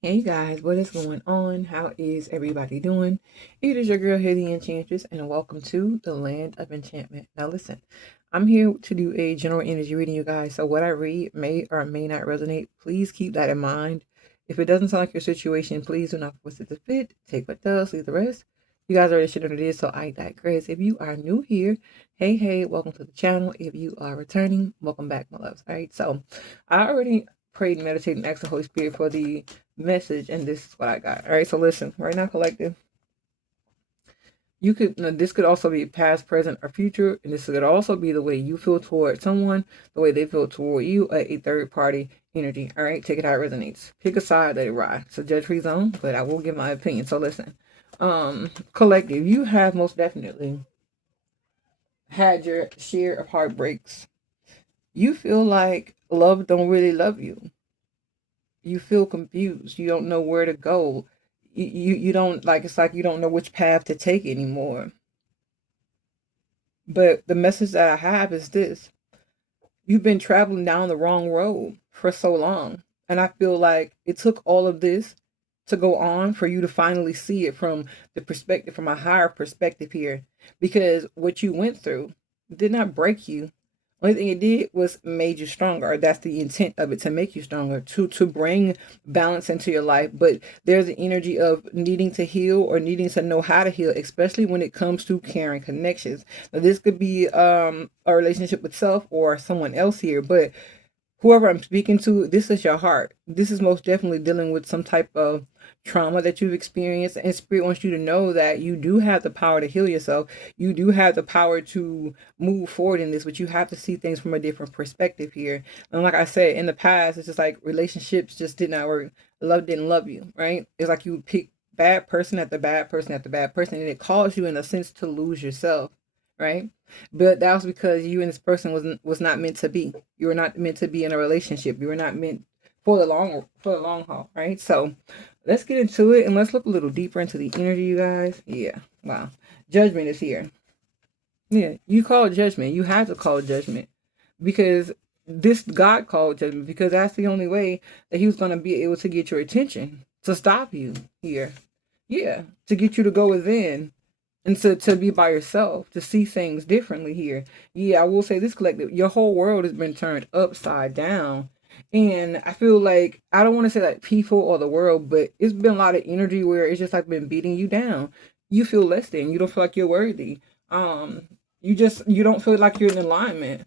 Hey guys, what is going on? How is everybody doing? It is your girl, Haley Enchantress, and welcome to the Land of Enchantment. Now, listen, I'm here to do a general energy reading, you guys. So, what I read may or may not resonate. Please keep that in mind. If it doesn't sound like your situation, please do not force it to fit. Take what does, leave the rest. You guys already should know what it is, so I digress. If you are new here, hey, welcome to the channel. If you are returning, welcome back, my loves. All right, so I already prayed, meditated, and asked the Holy Spirit for the message, and this is what I got. All right, so listen, right now, collective, you could this could also be past, present, or future, and this could also be the way you feel toward someone, the way they feel toward you, a third party energy. All right, take it how it resonates. Pick a side, let it ride. So judge free zone, but I will give my opinion. So listen, collective, you have most definitely had your share of heartbreaks. You feel like love don't really love you. You feel confused. You don't know where to go. You don't like, it's like you don't know which path to take anymore. But the message that I have is this: you've been traveling down the wrong road for so long. And I feel like it took all of this to go on for you to finally see it from the perspective, from a higher perspective here. Because what you went through did not break you. Only thing it did was made you stronger. That's the intent of it, to make you stronger, to bring balance into your life. But there's the energy of needing to heal or needing to know how to heal, especially when it comes to caring connections. Now, this could be a relationship with self or someone else here, but whoever I'm speaking to, this is your heart. This is most definitely dealing with some type of trauma that you've experienced. And Spirit wants you to know that you do have the power to heal yourself. You do have the power to move forward in this, but you have to see things from a different perspective here. And like I said, in the past, it's just like relationships just did not work. Love didn't love you, right? It's like you pick bad person after bad person after bad person, and it caused you, in a sense, to lose yourself, right? But that was because you and this person was not meant to be. You were not meant to be in a relationship. You were not meant for the long haul, right? So let's get into it and let's look a little deeper into the energy, you guys. Yeah, wow. Judgment is here. Yeah, you call judgment. You have to call judgment because this God called judgment because that's the only way that He was going to be able to get your attention, to stop you here. Yeah, to get you to go within and to be by yourself, to see things differently here. Yeah, I will say this, collective, your whole world has been turned upside down. And I feel like, I don't want to say like people or the world, but it's been a lot of energy where it's just like been beating you down. You feel less than, you don't feel like you're worthy. Um, you don't feel like you're in alignment,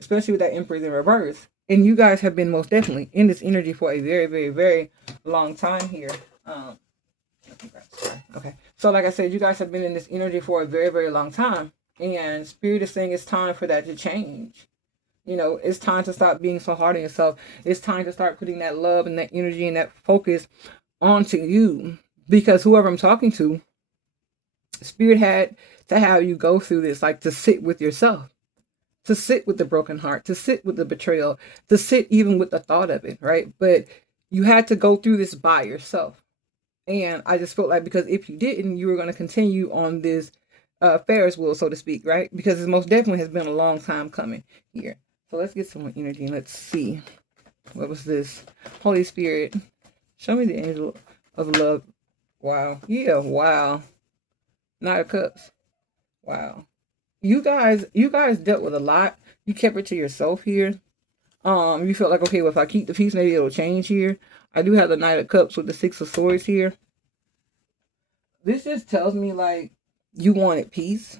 especially with that Empress in reverse. And you guys have been most definitely in this energy for a very long time here. Um, Okay. So, like I said, you guys have been in this energy for a very long time. And Spirit is saying it's time for that to change. You know, it's time to stop being so hard on yourself. It's time to start putting that love and that energy and that focus onto you. Because whoever I'm talking to, Spirit had to have you go through this, like to sit with yourself, to sit with the broken heart, to sit with the betrayal, to sit even with the thought of it, right? But you had to go through this by yourself. And I just felt like, because if you didn't, you were going to continue on this Ferris wheel, so to speak, right? Because it most definitely has been a long time coming here. So let's get some more energy and let's see. What was this? Holy Spirit, show me the angel of love. Wow. Yeah, wow. Knight of Cups. Wow. You guys dealt with a lot. You kept it to yourself here. You felt like, okay, well, if I keep the peace, maybe it'll change here. I do have the Knight of Cups with the Six of Swords here. This just tells me like you wanted peace.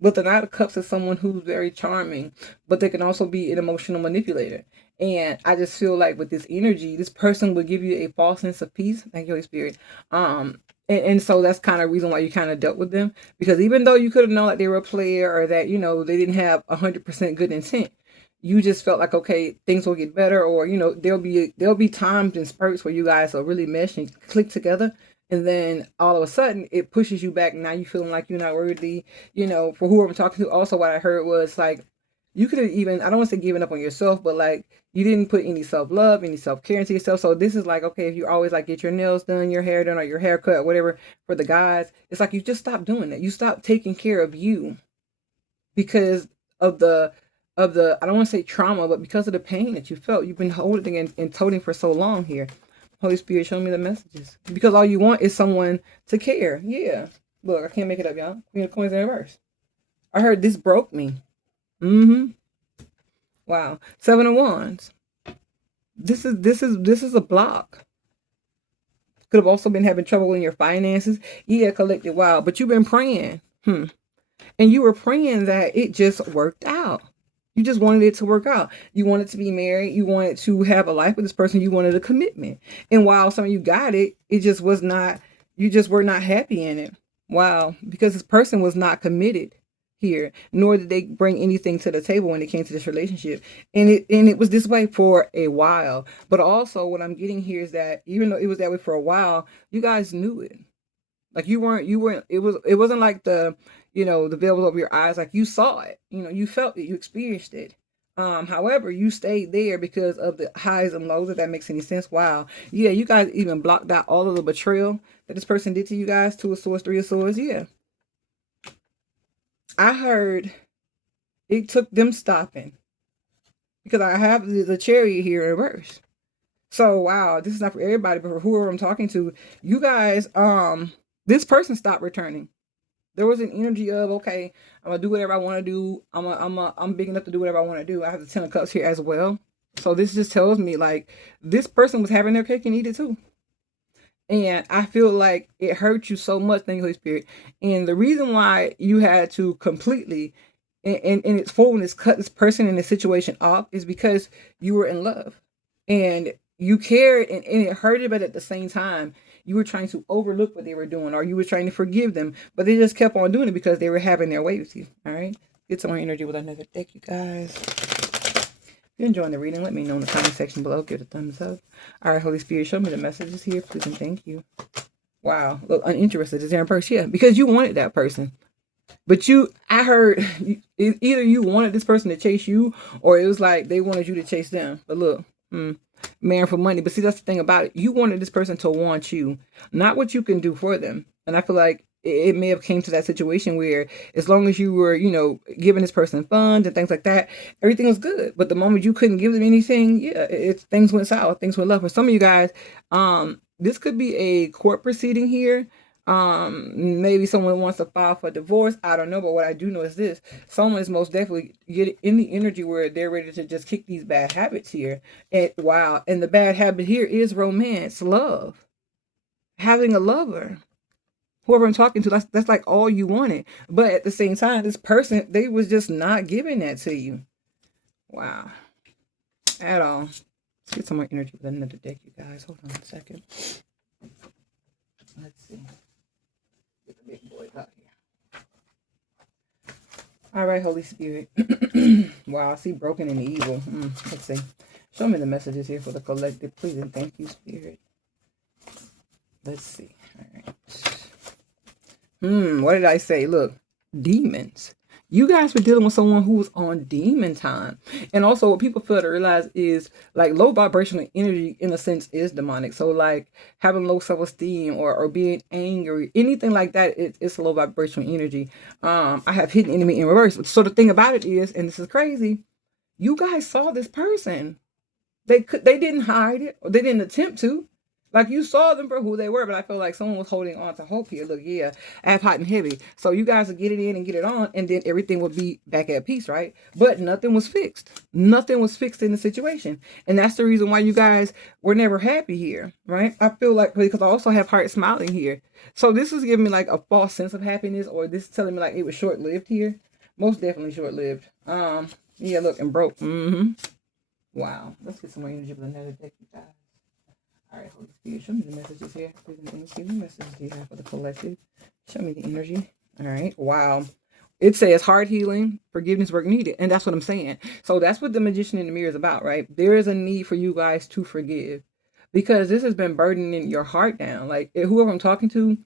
But the Knight of Cups is someone who's very charming, but they can also be an emotional manipulator. And I just feel like with this energy, this person would give you a false sense of peace. Thank you, Holy Spirit. And so that's kind of reason why you kind of dealt with them. Because even though you could have known that they were a player or that, you know, they didn't have 100% good intent, you just felt like, okay, things will get better, or, you know, there'll be times and spurts where you guys will really mesh and click together. And then all of a sudden it pushes you back. Now you feeling like you're not worthy, you know, for whoever I'm talking to. Also, what I heard was like, you could have even, I don't want to say giving up on yourself, but like you didn't put any self-love, any self-care into yourself. So this is like, okay, if you always like get your nails done, your hair done, or your haircut, or whatever for the guys, it's like you just stop doing that. You stop taking care of you because of the I don't want to say trauma, but because of the pain that you felt. You've been holding and toting for so long here. Holy Spirit, show me the messages. Because all you want is someone to care. Yeah. Look, I can't make it up, y'all. Queen of Coins in reverse. I heard this broke me. Wow. Seven of Wands. This is a block. Could have also been having trouble in your finances. Yeah, collected. Wow. But you've been praying. And you were praying that it just worked out. You just wanted it to work out. You wanted to be married. You wanted to have a life with this person. You wanted a commitment. And while some of you got it, it just was not, you just were not happy in it. Wow. Because this person was not committed here, nor did they bring anything to the table when it came to this relationship. And it was this way for a while. But also what I'm getting here is that even though it was that way for a while, you guys knew it. Like you weren't, it wasn't like the veil was over your eyes. Like you saw it, you felt it, you experienced it. However, you stayed there because of the highs and lows, if that makes any sense. Wow. Yeah, you guys even blocked out all of the betrayal that this person did to you guys. 2 of Swords, 3 of Swords. Yeah. I heard it took them stopping because I have the Chariot here in reverse. So, wow, this is not for everybody, but for whoever I'm talking to, you guys, this person stopped returning. There was an energy of, okay, I'm gonna do whatever I want to do. I'm big enough to do whatever I want to do. I have the 10 of Cups here as well. So this just tells me like this person was having their cake and eat it too. And I feel like it hurt you so much, thank you, Holy Spirit. And the reason why you had to completely, in its fullness, cut this person in this situation off is because you were in love. And you cared and it hurted, but at the same time, you were trying to overlook what they were doing, or you were trying to forgive them, but they just kept on doing it because they were having their way with you. All right. Get some more energy with another deck, you guys. If you're enjoying the reading, let me know in the comment section below. Give it a thumbs up. All right, Holy Spirit, show me the messages here, please and thank you. Wow. Look, uninterested. Is there a person? Yeah, because you wanted that person. But I heard either you wanted this person to chase you, or it was like they wanted you to chase them. But look, man for money. But see, that's the thing about it. You wanted this person to want you, not what you can do for them. And I feel like it may have came to that situation where as long as you were, giving this person funds and things like that, everything was good. But the moment you couldn't give them anything, yeah, things went south. Things went left. For some of you guys, this could be a court proceeding here. Maybe someone wants to file for divorce. I don't know, but what I do know is this: someone is most definitely getting in the energy where they're ready to just kick these bad habits here. And wow, and the bad habit here is romance, love, having a lover. Whoever I'm talking to, that's like all you wanted. But at the same time, this person, they was just not giving that to you. Wow. At all. Let's get some more energy with another deck, you guys. Hold on a second. Let's see. Get the big boys out here. All right, Holy Spirit. Wow, I see broken and evil. Let's see. Show me the messages here for the collective, please, and thank you, Spirit. Let's see. All right. What did I say? Look, demons. You guys were dealing with someone who was on demon time. And also what people fail to realize is like low vibrational energy in a sense is demonic. So like having low self-esteem or being angry, anything like that, it's low vibrational energy. I have hidden enemy in reverse. So the thing about it is, and this is crazy, you guys saw this person. They didn't hide it, or they didn't attempt to. Like you saw them for who they were, but I feel like someone was holding on to hope here. Look, yeah, I have hot and heavy. So you guys would get it in and get it on, and then everything would be back at peace, right? But nothing was fixed. Nothing was fixed in the situation. And that's the reason why you guys were never happy here, right? I feel like, because I also have heart smiling here. So this is giving me like a false sense of happiness, or this is telling me like it was short-lived here. Most definitely short-lived. Yeah, look, and broke. Wow. Let's get some more energy with another deck, you guys. All right, Holy Spirit, show me the messages here. Please and thank you. What messages do you have for the collective? Show me the energy. All right. Wow. It says heart healing, forgiveness work needed. And that's what I'm saying. So that's what the Magician in the Mirror is about, right? There is a need for you guys to forgive because this has been burdening your heart down. Like whoever I'm talking to,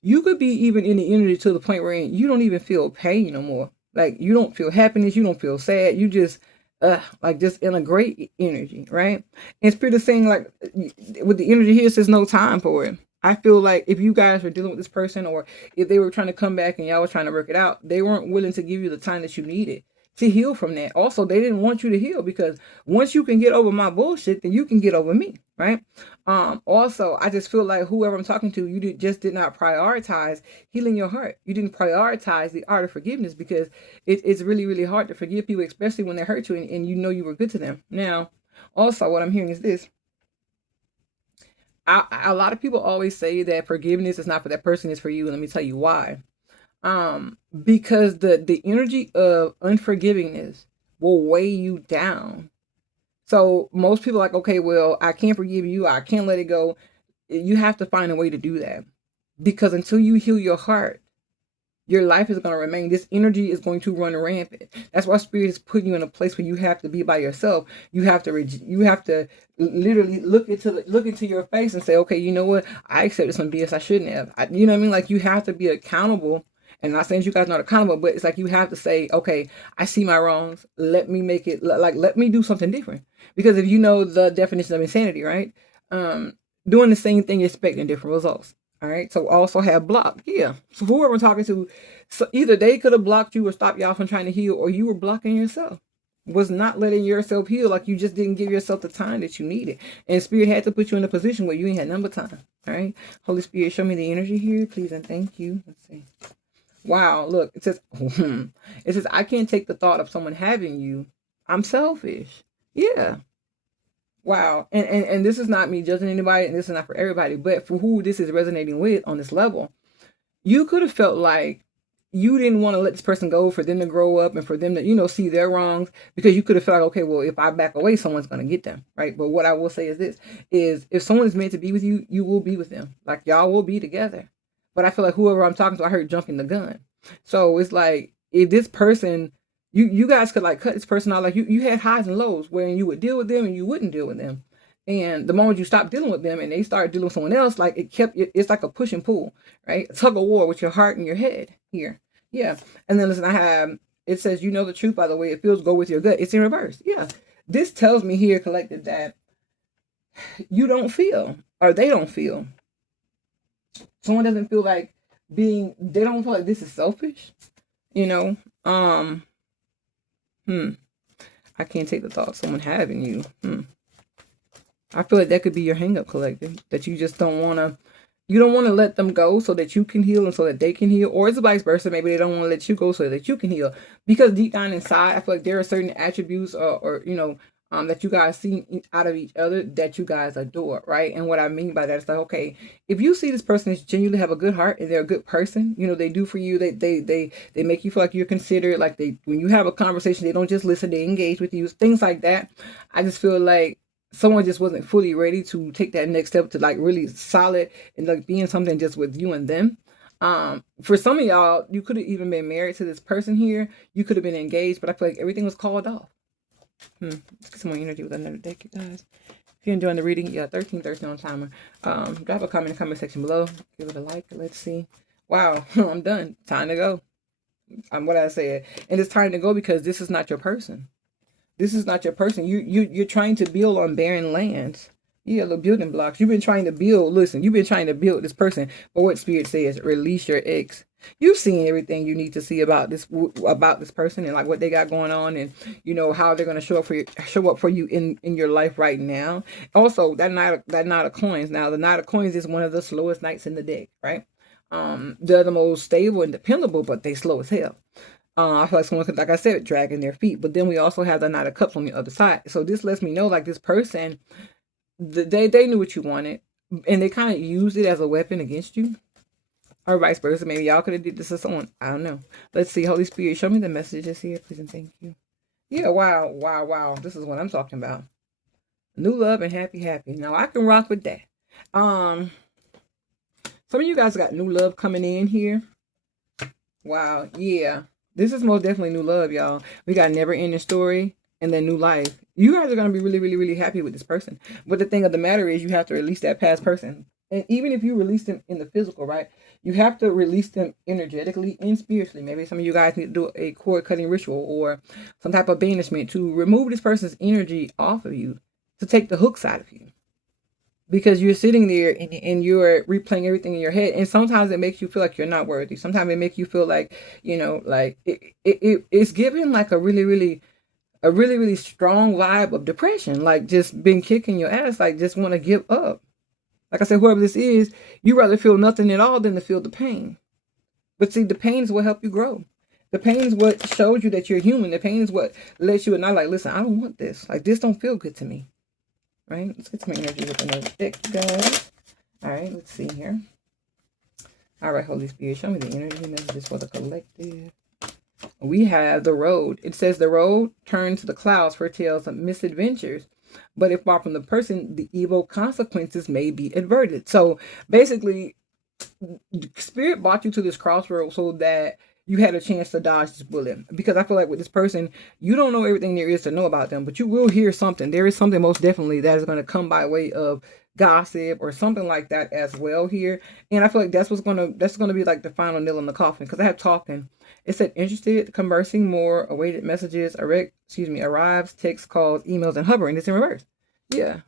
you could be even in the energy to the point where you don't even feel pain no more. Like you don't feel happiness. You don't feel sad. You just like just in a great energy, right? And Spirit is saying like with the energy here, there's no time for it. I feel like if you guys were dealing with this person, or if they were trying to come back and y'all was trying to work it out, they weren't willing to give you the time that you needed. to heal from that. Also, they didn't want you to heal because once you can get over my bullshit, then you can get over me, right? Also, I just feel like whoever I'm talking to, you just did not prioritize healing your heart. You didn't prioritize the art of forgiveness because it's really, really hard to forgive people, especially when they hurt you and you know you were good to them. Now, also, what I'm hearing is this. A lot of people always say that forgiveness is not for that person, it's for you. Let me tell you why. Because the energy of unforgivingness will weigh you down. So most people are like, okay, well, I can't forgive you, I can't let it go. You have to find a way to do that, because until you heal your heart, your life is going to remain, this energy is going to run rampant. That's why spirit is putting you in a place where you have to be by yourself. You have to literally look into your face and say, okay, you know what, I accepted some BS I shouldn't have. You know what I mean? Like, you have to be accountable. And not saying you guys are not accountable, but it's like you have to say, okay, I see my wrongs, let me make it, like, let me do something different. Because if you know the definition of insanity, right, doing the same thing expecting different results. All right. So also have blocked. Yeah. So whoever I'm talking to, so either they could have blocked you or stopped y'all from trying to heal, or you were blocking yourself. Was not letting yourself heal. Like, you just didn't give yourself the time that you needed. And spirit had to put you in a position where you ain't had number time. All right. Holy Spirit, show me the energy here, please, and thank you. Let's see. Wow. Look, it says, I can't take the thought of someone having you. I'm selfish. Yeah. Wow. And this is not me judging anybody, and this is not for everybody, but for who this is resonating with on this level, you could have felt like you didn't want to let this person go, for them to grow up and for them to, see their wrongs, because you could have felt like, okay, well, if I back away, someone's going to get them, right? But what I will say is this, is if someone is meant to be with you, you will be with them. Like, y'all will be together. But I feel like whoever I'm talking to, I heard jumping the gun. So it's like, if this person, you guys could like cut this person out. Like, you had highs and lows where you would deal with them and you wouldn't deal with them. And the moment you stop dealing with them and they start dealing with someone else, like, it's like a push and pull, right? A tug of war with your heart and your head here. Yeah. And then listen, it says, the truth by the way it feels, go with your gut. It's in reverse. Yeah. This tells me here, collective, that you don't feel, or they don't feel. Someone doesn't feel like they don't feel like this is selfish, I can't take the thought of someone having you. I feel like that could be your hang up, collective, that you just don't want to, let them go so that you can heal and so that they can heal, or it's vice versa. Maybe they don't want to let you go so that you can heal, because deep down inside, I feel like there are certain attributes or that you guys see out of each other that you guys adore, right? And what I mean by that is like, okay, if you see this person is genuinely have a good heart and they're a good person, they do for you, they make you feel like you're considered, like when you have a conversation, they don't just listen, they engage with you, things like that. I just feel like someone just wasn't fully ready to take that next step to like really solid and like being something just with you and them. For some of y'all, you could have even been married to this person here. You could have been engaged, but I feel like everything was called off. Let's get some more energy with another deck, you guys. If you're enjoying the reading, yeah, 13 on timer. Drop a comment in the comment section below. Give it a like. Let's see. Wow, I'm done. Time to go. What I said, and it's time to go because this is not your person. This is not your person. You're trying to build on barren lands. Yeah, little building blocks. You've been trying to build. Listen, you've been trying to build this person. But what spirit says, release your ex. You've seen everything you need to see about this person and like what they got going on, and how they're gonna show up for you in your life right now. Also, that Knight of Coins. Now, the Knight of Coins is one of the slowest knights in the deck, right? They're the most stable and dependable, but they slow as hell. I feel like someone could, like I said, dragging their feet. But then we also have the Knight of Cups on the other side. So this lets me know, like, this person, they knew what you wanted, and they kind of used it as a weapon against you, or vice versa. Maybe y'all could have did this to someone. I don't know. Let's see. Holy Spirit, show me the messages here, please, and thank you. Yeah, wow. This is what I'm talking about. New love and happy. Now I can rock with that. Some of you guys got new love coming in here. Wow, yeah. This is most definitely new love, y'all. We got never ending story and then new life. You guys are going to be really, really, really happy with this person. But the thing of the matter is you have to release that past person. And even if you release them in the physical, right, you have to release them energetically and spiritually. Maybe some of you guys need to do a cord cutting ritual or some type of banishment to remove this person's energy off of you, to take the hooks out of you. because you're sitting there and you're replaying everything in your head. And sometimes it makes you feel like you're not worthy. Sometimes it makes you feel like, like it's giving like a really strong vibe of depression, like just been kicking your ass, like just want to give up. Like I said, whoever this is, you rather feel nothing at all than to feel the pain. But see, the pain is what helped you grow. The pain is what shows you that you're human. The pain is what lets you not like, listen, I don't want this. Like, this don't feel good to me. Right? Let's get some energy with another deck, guys. All right, let's see here. All right, Holy Spirit, show me the energy messages for the collective. We have the road. It says the road turns to the clouds foretells of misadventures. But if far from the person, the evil consequences may be averted. So basically, Spirit brought you to this crossroad so that you had a chance to dodge this bullet. Because I feel like with this person, you don't know everything there is to know about them, but you will hear something. There is something most definitely that is going to come by way of gossip or something like that as well here. And I feel like that's gonna be like the final nail in the coffin. Because I have talking. It said interested, conversing more, awaited messages, arrives, text, calls, emails, and hovering. It's in reverse. Yeah.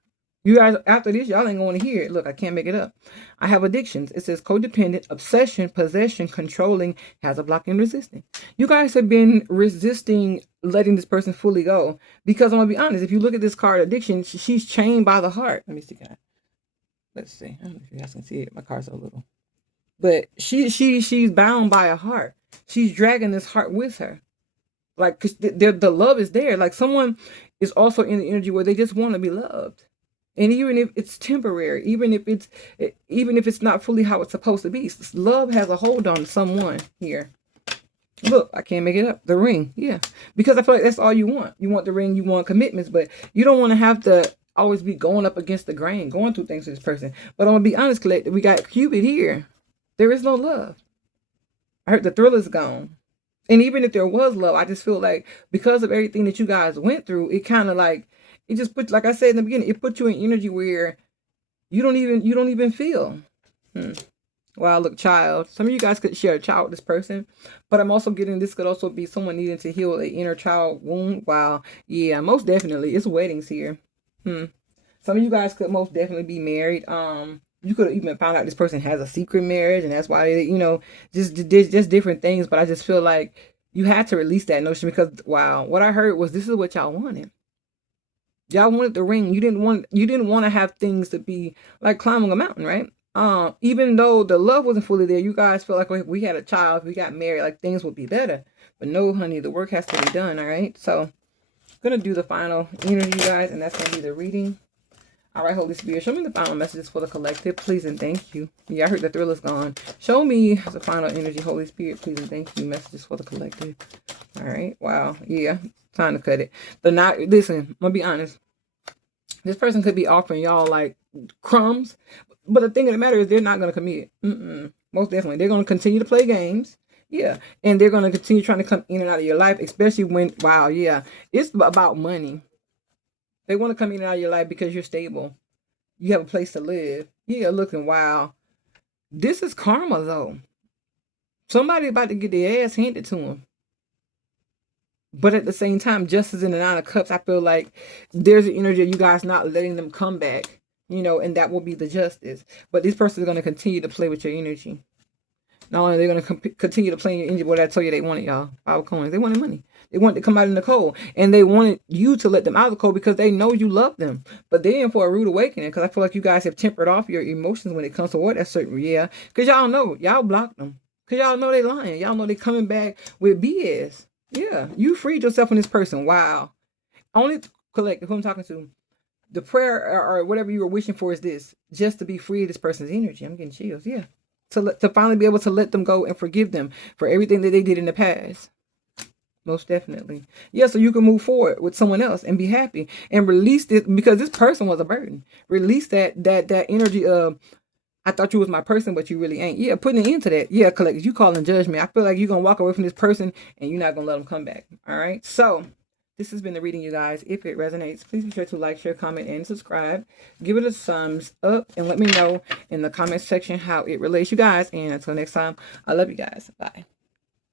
You guys, after this, y'all ain't going to hear it. Look, I can't make it up. I have addictions. It says codependent, obsession, possession, controlling, has a block and resisting. You guys have been resisting letting this person fully go. Because I'm going to be honest, if you look at this card, addiction, she's chained by the heart. Let me see. Let's see. I don't know if you guys can see it. My card's a little. But she's bound by a heart. She's dragging this heart with her. Like, because the love is there. Like, someone is also in the energy where they just want to be loved. And even if it's temporary, even if it's not fully how it's supposed to be, love has a hold on someone here. Look, I can't make it up. The ring, yeah. Because I feel like that's all you want. You want the ring, you want commitments, but you don't want to have to always be going up against the grain, going through things with this person. But I'm going to be honest, collective, we got Cupid here. There is no love. I heard the thrill is gone. And even if there was love, I just feel like because of everything that you guys went through, it kind of like, it just puts, like I said in the beginning, it puts you in energy where you don't even feel. Wow, look, child. Some of you guys could share a child with this person, but I'm also getting this could also be someone needing to heal an inner child wound. Wow, yeah, most definitely. It's weddings here. Some of you guys could most definitely be married. You could have even found out this person has a secret marriage, and that's why they, just different things. But I just feel like you had to release that notion because, wow, what I heard was this is what y'all wanted. Y'all wanted the ring. You didn't want to have things to be like climbing a mountain, right? Even though the love wasn't fully there, you guys felt like if we had a child, if we got married, like things would be better. But no, honey, the work has to be done, all right? So I'm gonna do the final energy, guys, and that's gonna be the reading. All right, Holy Spirit, show me the final messages for the collective, please and thank you. Yeah, I heard the thrill is gone. Show me the final energy, Holy Spirit, please and thank you. Messages for the collective. All right, wow, yeah, time to cut it. Listen, I'm gonna be honest. This person could be offering y'all like crumbs, but the thing of the matter is they're not gonna commit. Most definitely, they're gonna continue to play games. Yeah, and they're gonna continue trying to come in and out of your life, especially when, wow, yeah, it's about money. They want to come in and out of your life because you're stable. You have a place to live. Yeah, looking, wow. This is karma, though. Somebody about to get their ass handed to them. But at the same time, just as in the Nine of Cups, I feel like there's an energy of you guys not letting them come back, and that will be the justice. But this person is going to continue to play with your energy. Not only are they going to continue to play in your energy, what I told you they wanted, y'all. 5 of coins. They wanted money. They wanted to come out in the cold. And they wanted you to let them out of the cold because they know you love them. But they're in for a rude awakening because I feel like you guys have tempered off your emotions when it comes to what? That's certain, yeah. Because y'all know. Y'all blocked them. Because y'all know they lying. Y'all know they coming back with BS. Yeah. You freed yourself from this person. Wow. Only collective who I'm talking to. The prayer or whatever you were wishing for is this. Just to be free of this person's energy. I'm getting chills. Yeah. To finally be able to let them go and forgive them for everything that they did in the past. Most definitely. Yeah, so you can move forward with someone else and be happy and release this because this person was a burden. Release that energy of, I thought you was my person, but you really ain't. Yeah, putting an end to that. Yeah, collective, you calling judgment. I feel like you're going to walk away from this person and you're not going to let them come back. All right. So this has been the reading, you guys. If it resonates, please be sure to like, share, comment, and subscribe. Give it a thumbs up and let me know in the comment section how it relates, you guys. And until next time, I love you guys. Bye.